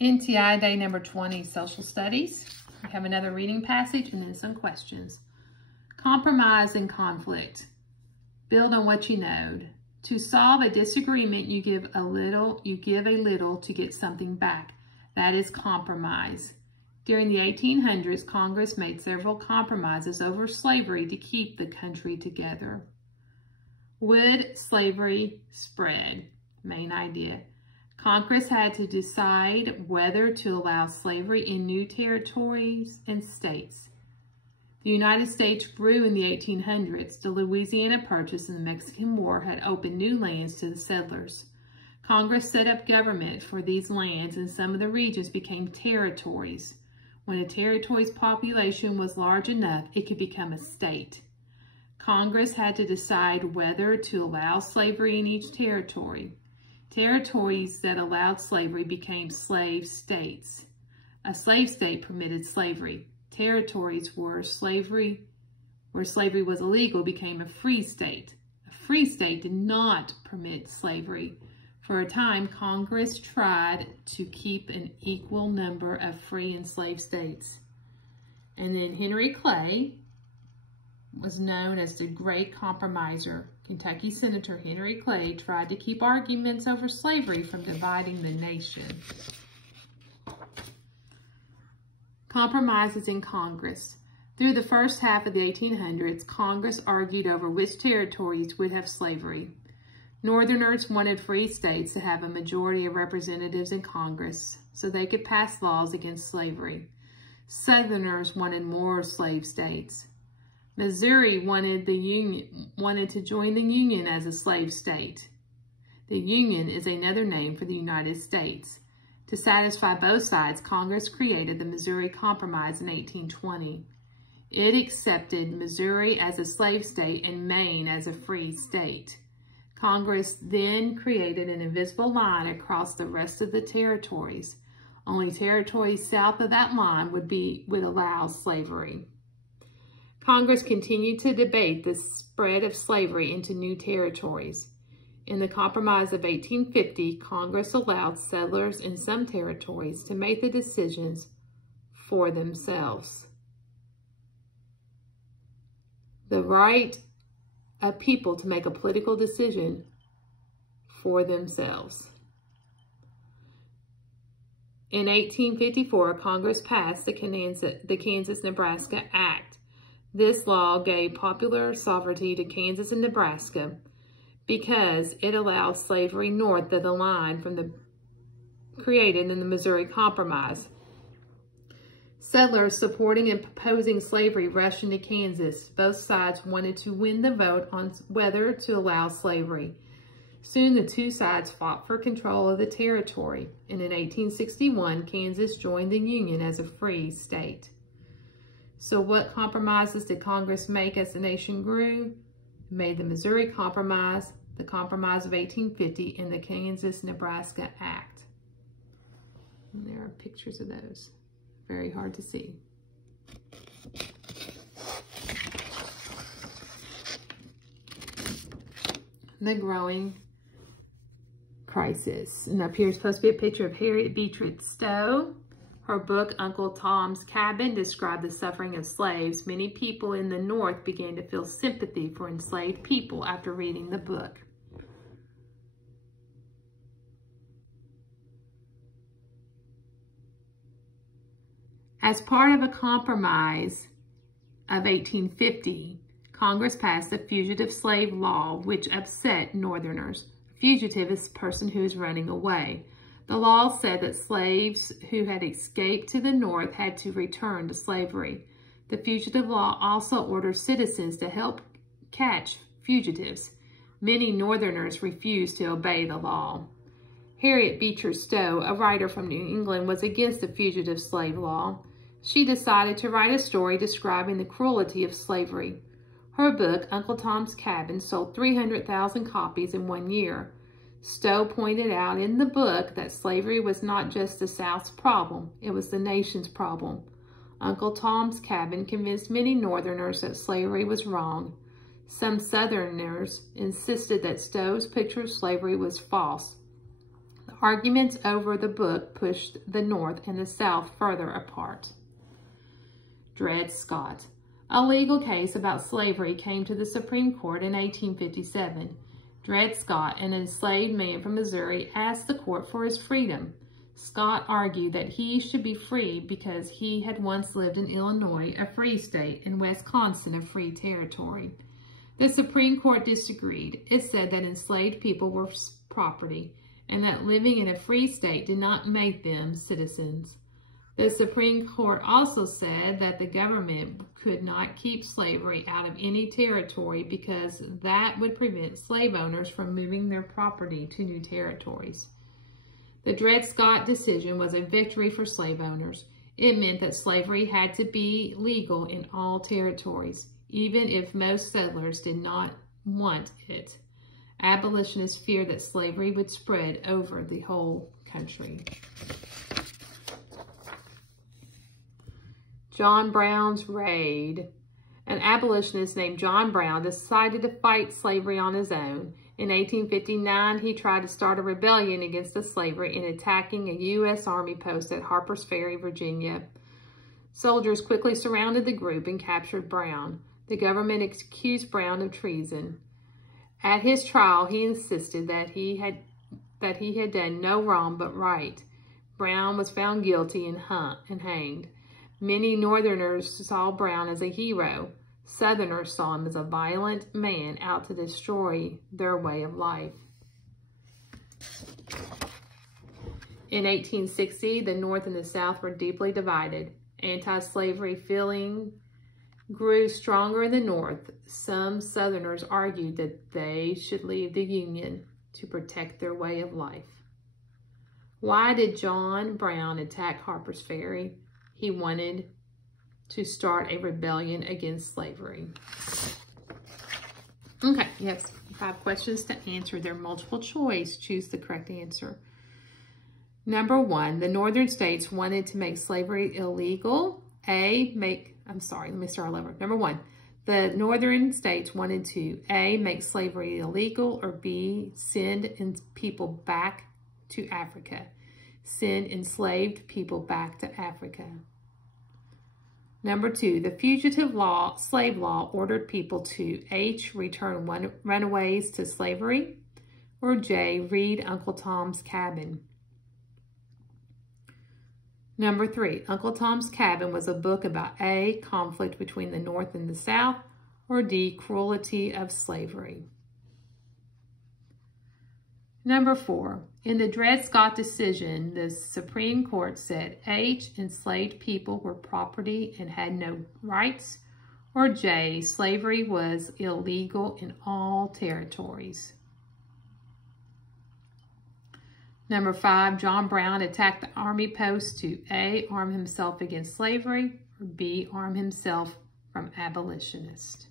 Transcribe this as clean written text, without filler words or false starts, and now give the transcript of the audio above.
NTI Day number 20, Social Studies. We have another reading passage and then some questions. Compromise and conflict. Build on what you know. To solve a disagreement, you give a little to get something back. That is compromise. During the 1800s, Congress made several compromises over slavery to keep the country together. Would slavery spread? Main idea. Congress had to decide whether to allow slavery in new territories and states. The United States grew in the 1800s. The Louisiana Purchase and the Mexican War had opened new lands to the settlers. Congress set up government for these lands, and some of the regions became territories. When a territory's population was large enough, it could become a state. Congress had to decide whether to allow slavery in each territory. Territories that allowed slavery became slave states. A slave state permitted slavery. Territories where slavery was illegal became a free state. A free state did not permit slavery. For a time, Congress tried to keep an equal number of free and slave states. And then Henry Clay was known as the Great Compromiser. Kentucky Senator Henry Clay tried to keep arguments over slavery from dividing the nation. Compromises in Congress. Through the first half of the 1800s, Congress argued over which territories would have slavery. Northerners wanted free states to have a majority of representatives in Congress so they could pass laws against slavery. Southerners wanted more slave states. Missouri wanted to join the Union as a slave state. The Union is another name for the United States. To satisfy both sides, Congress created the Missouri Compromise in 1820. It accepted Missouri as a slave state and Maine as a free state. Congress then created an invisible line across the rest of the territories. Only territories south of that line would allow slavery. Congress continued to debate the spread of slavery into new territories. In the Compromise of 1850, Congress allowed settlers in some territories to make the decisions for themselves. The right of people to make a political decision for themselves. In 1854, Congress passed the Kansas-Nebraska Act. This law gave popular sovereignty to Kansas and Nebraska because it allowed slavery north of the line created in the Missouri Compromise. Settlers supporting and opposing slavery rushed into Kansas. Both sides wanted to win the vote on whether to allow slavery. Soon the two sides fought for control of the territory, and in 1861, Kansas joined the Union as a free state. So what compromises did Congress make as the nation grew? It made the Missouri Compromise, the Compromise of 1850, and the Kansas-Nebraska Act. And there are pictures of those. Very hard to see. The growing crisis. And up here is supposed to be a picture of Harriet Beecher Stowe. Her book, Uncle Tom's Cabin, described the suffering of slaves. Many people in the North began to feel sympathy for enslaved people after reading the book. As part of a compromise of 1850, Congress passed the Fugitive Slave Law, which upset Northerners. A fugitive is a person who is running away. The law said that slaves who had escaped to the North had to return to slavery. The fugitive law also ordered citizens to help catch fugitives. Many Northerners refused to obey the law. Harriet Beecher Stowe, a writer from New England, was against the fugitive slave law. She decided to write a story describing the cruelty of slavery. Her book, Uncle Tom's Cabin, sold 300,000 copies in 1 year. Stowe pointed out in the book that slavery was not just the South's problem, it was the nation's problem. Uncle Tom's Cabin convinced many Northerners that slavery was wrong. Some Southerners insisted that Stowe's picture of slavery was false. The Arguments over the book pushed the North and the South further apart. Dred Scott. A legal case about slavery came to the Supreme Court in 1857. Dred Scott, an enslaved man from Missouri, asked the court for his freedom. Scott argued that he should be free because he had once lived in Illinois, a free state, and Wisconsin, a free territory. The Supreme Court disagreed. It said that enslaved people were property and that living in a free state did not make them citizens. The Supreme Court also said that the government could not keep slavery out of any territory because that would prevent slave owners from moving their property to new territories. The Dred Scott decision was a victory for slave owners. It meant that slavery had to be legal in all territories, even if most settlers did not want it. Abolitionists feared that slavery would spread over the whole country. John Brown's raid. An abolitionist named John Brown decided to fight slavery on his own. In 1859, he tried to start a rebellion against the slavery in attacking a U.S. Army post at Harper's Ferry, Virginia. Soldiers quickly surrounded the group and captured Brown. The government accused Brown of treason. At his trial, he insisted that he had done no wrong but right. Brown was found guilty and hanged. Many Northerners saw Brown as a hero. Southerners saw him as a violent man out to destroy their way of life. In 1860, the North and the South were deeply divided. Anti-slavery feeling grew stronger in the North. Some Southerners argued that they should leave the Union to protect their way of life. Why did John Brown attack Harper's Ferry? He wanted to start a rebellion against slavery. Okay, you have 5 questions to answer. They're multiple choice. Choose the correct answer. Number 1, the northern states wanted to make slavery illegal. Number 1, the northern states wanted to A, make slavery illegal, or B, send people back to Africa. Send enslaved people back to Africa. Number 2, the fugitive slave law ordered people to H, return runaways to slavery, or J, read Uncle Tom's Cabin. Number 3, Uncle Tom's Cabin was a book about A, conflict between the North and the South, or D, cruelty of slavery. Number 4, in the Dred Scott decision, the Supreme Court said H, enslaved people were property and had no rights, or J, slavery was illegal in all territories. Number 5, John Brown attacked the Army post to A, arm himself against slavery, or B, arm himself from abolitionists.